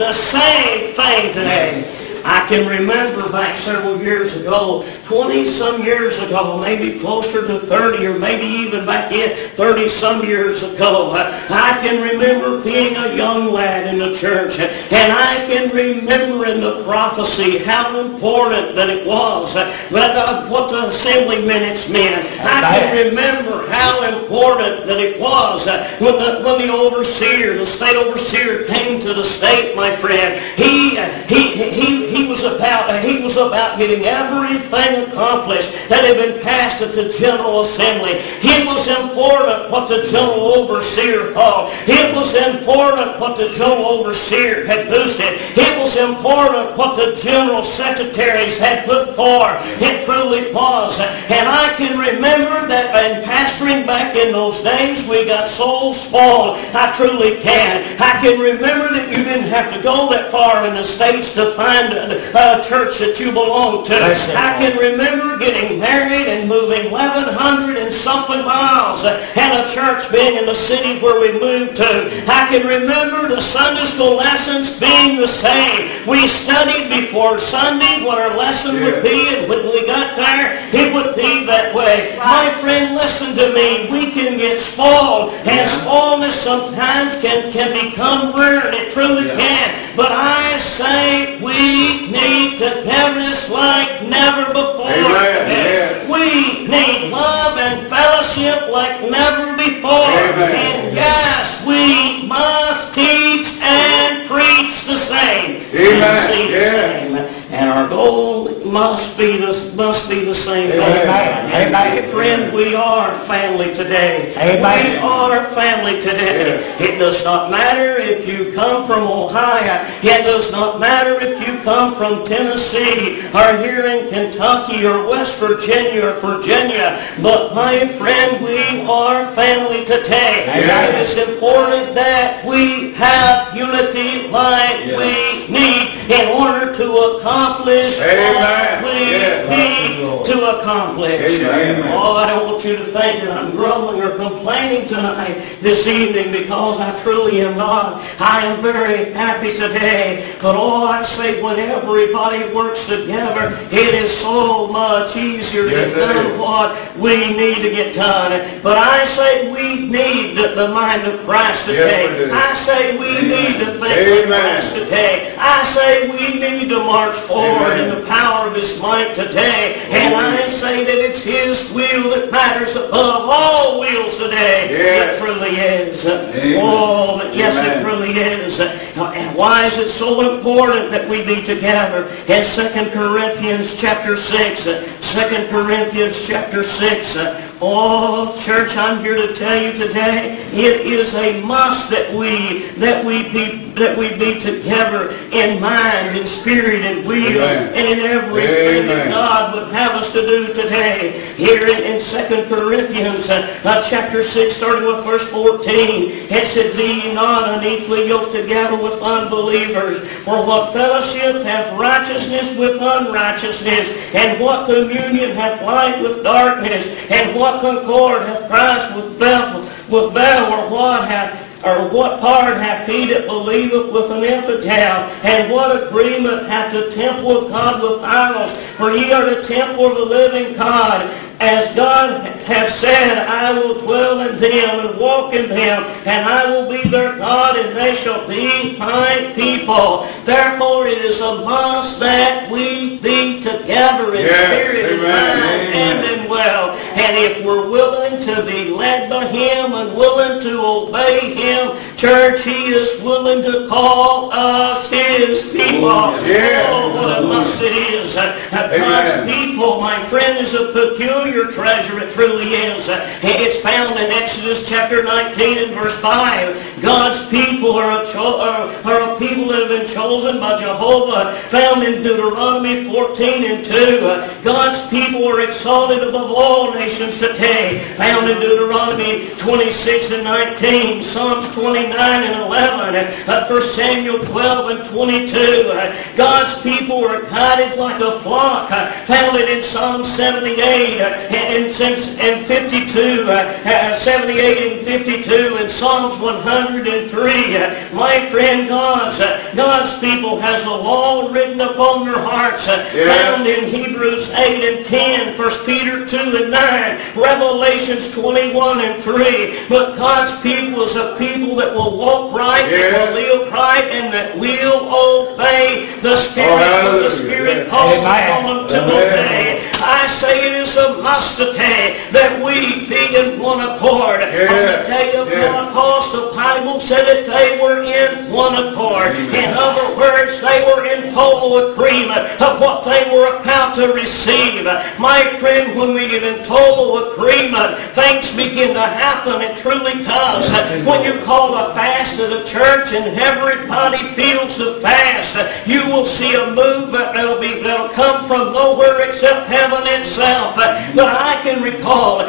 the same thing today. I can remember back several years ago, 20-some years ago, maybe closer to 30, or maybe even back in 30-some years ago, I can remember being a young lad in the church, and I can remember in the prophecy how important that it was, what the assembly minutes meant. I can remember how important that it was when the overseer, the state overseer, came to the state, my friend. He was about getting everything accomplished that had been passed at the General Assembly. It was important what the General Overseer thought. It was important what the General Overseer had boosted. It was important what the General Secretaries had put forth. It truly was. And I can remember that in pastoring back in those days, we got so spoiled. I truly can. I can remember that you didn't have to go that far in the States to find a church that you belong to. I can remember getting married and moving 1,100 and something miles and a church being in the city where we moved to. I can remember the Sunday school lessons being the same. We studied before Sunday what our lesson would be, and when we got there, it would be that way. My friend, listen to me. We can get spoiled, and spoiledness sometimes can become ruin. It truly can. But I say we need togetherness like never before. We need love and fellowship like never before. And yes, we must teach and preach the same. And our goal must be the same. Amen. Friend, we are family today. We are family today. It does not matter if you come from Ohio. It does not matter if you come from Tennessee or here in Kentucky or West Virginia or Virginia. But my friend, we are family today. It is important that we have unity like we need in order to accomplish what we need to accomplish. Oh, I don't want you to think that I'm grumbling or complaining tonight, this evening, because I truly am not. I am very happy today. But all I say, when everybody works together, it is so much easier to get done what we need to get done. But I say we need the mind of Christ today. I say we need to think of Christ today. I say we need to march forward in the power of His might today. And I say that it's His will that matters above all wills today. It truly is. Oh, yes, it truly is. And why is it so important that we be together? In 2 Corinthians chapter 6, 2 Corinthians chapter 6, oh, church, I'm here to tell you today, it is a must that we be together in mind, in spirit, and will, and in everything that God would have us to do today. Here in 2 Corinthians chapter 6, starting with verse 14, it said, "Be ye not unequally yoked together with unbelievers, for what fellowship hath righteousness with unrighteousness, and what communion hath light with darkness, and what concord hath Christ with Bel, or what part hath he that believeth with an infidel? And what agreement hath the temple of God with idols? For ye are the temple of the living God. As God hath said, I will dwell in them and walk in them, and I will be their God, and they shall be my people." Therefore, it is a must that we be together in spirit, in mind, and in will. And if we're willing to be led by Him and willing to obey Him, church, He is willing to call us His people. Oh, what a must it is. God's people, my friend, is a peculiar treasure. It truly is. It's found in Exodus chapter 19 and verse 5. God's people are a people that have been chosen by Jehovah, found in Deuteronomy 14 and 2. God's people are exalted above all nations today, found in Deuteronomy 26 and 19, Psalms 29 and 11, 1 Samuel 12 and 22. God's people are guided like a flock, found in Psalm 78 and 52, 78 and 52, and Psalms 103. My friend, God's God's people has a law written upon their hearts, found in Hebrews 8 and 10, 1 Peter 2 and 9, Revelations 21 and 3. But God's people is a people that will walk right, that will live right, and that will obey the Spirit when the Spirit calls upon them to obey. I say it is a must today that we be in one accord. On the day of Pentecost, the Bible said that they were in one accord. In other words, they were in total agreement of what they were about to receive. My friend, when we get in total agreement, things begin to happen. It truly does. When you're called a fast at a church and everybody feels the fast, you will see a movement that'll come from nowhere except heaven itself. But I can recall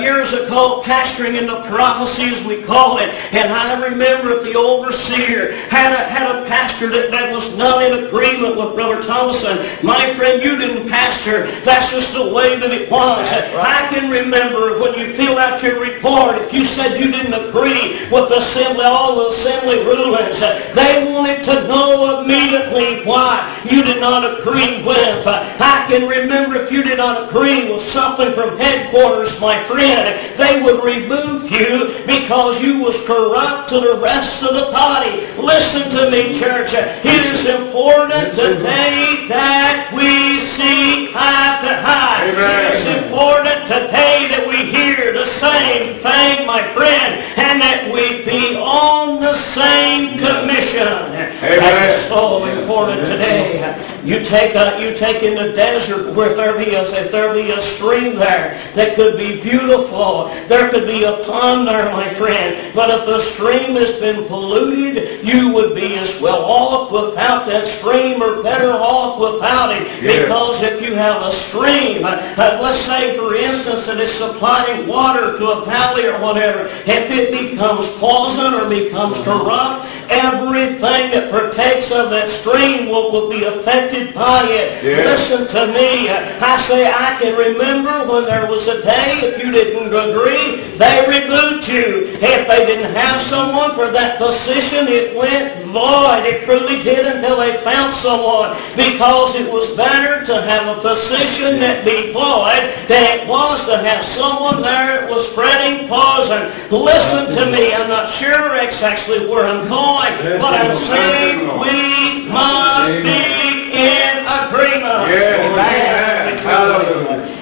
years ago pastoring in the prophecy, as we call it, and I remember if the overseer had a pastor that was not in agreement with Brother Thomason. My friend, you didn't pastor. That's just the way that it was. I can remember when you filled out your report, if you said you didn't agree with the assembly, all the assembly rulings, they wanted to know immediately why you did not agree with. I can remember if you did not agree with something from headquarters, my friend, they would remove you because you was corrupt to the rest of the body. Listen to me, church. It is important today that we see eye to eye. It is important today that we hear the same thing, my friend, and that we be on the same commission. That's so important today. You take in the desert where there be a stream there that could be beautiful. There could be a pond there, my friend. But if the stream has been polluted, you would be as well off without that stream or better off without it. Because if you have a stream, let's say for instance that it's supplying water to a valley or whatever, if it becomes poison or becomes corrupt, everything that partakes of that stream will be affected by it. Listen to me. I say I can remember when there was a day, if you didn't agree, they removed you. If they didn't have someone for that position, it went void. It truly did until they found someone, because it was better to have a position that be void than it was to have someone there that was spreading poison. Listen to me. I'm not sure exactly where I'm going, but I'm saying we must be in agreement.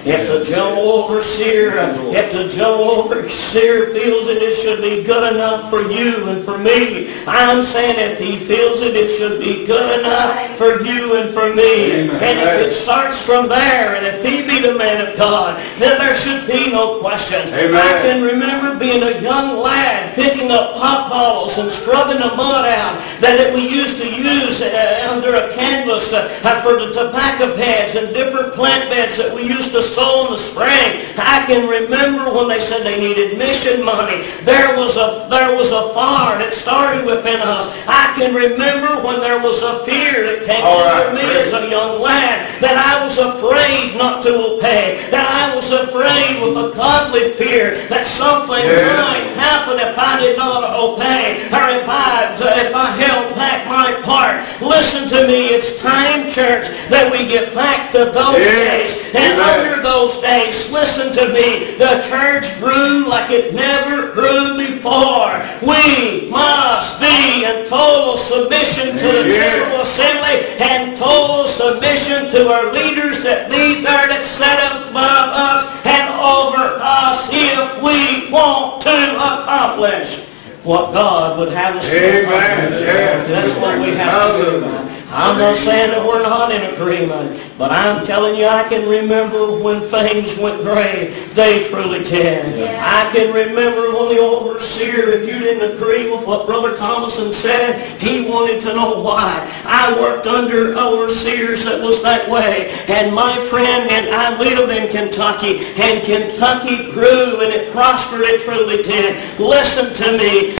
If the general overseer feels that it should be good enough for you and for me, I'm saying if he feels it should be good enough for you and for me. And if it starts from there, and if he be the man of God, then there should be no question. I can remember being a young lad picking up pop bottles and scrubbing the mud out that we used to use under a canvas for the tobacco beds and different plant beds that we used to sow in the spring. I can remember when they said they needed mission money. There was a fire that started within us. I can remember when there was a fear that came over me as a young lad, that I was afraid not to obey, that I was afraid with a godly fear that something might happen if I did not obey, or if I held back my part. Listen to me, it's time, church, that we get back to those days. And under those days, listen to me, the church grew like it never grew before. We must be in total submission to the General Assembly and total submission to our leaders that lead there, that set above us and over us, if we want to accomplish what God would have us to accomplish. That's what we have to do. I'm not saying that we're not in agreement, but I'm telling you, I can remember when things went great. They truly did. I can remember when the overseer, if you didn't agree with what Brother Thomason said, he wanted to know why. I worked under overseers that was that way. And my friend, and I lived in Kentucky, and Kentucky grew and it prospered. It truly did. Listen to me.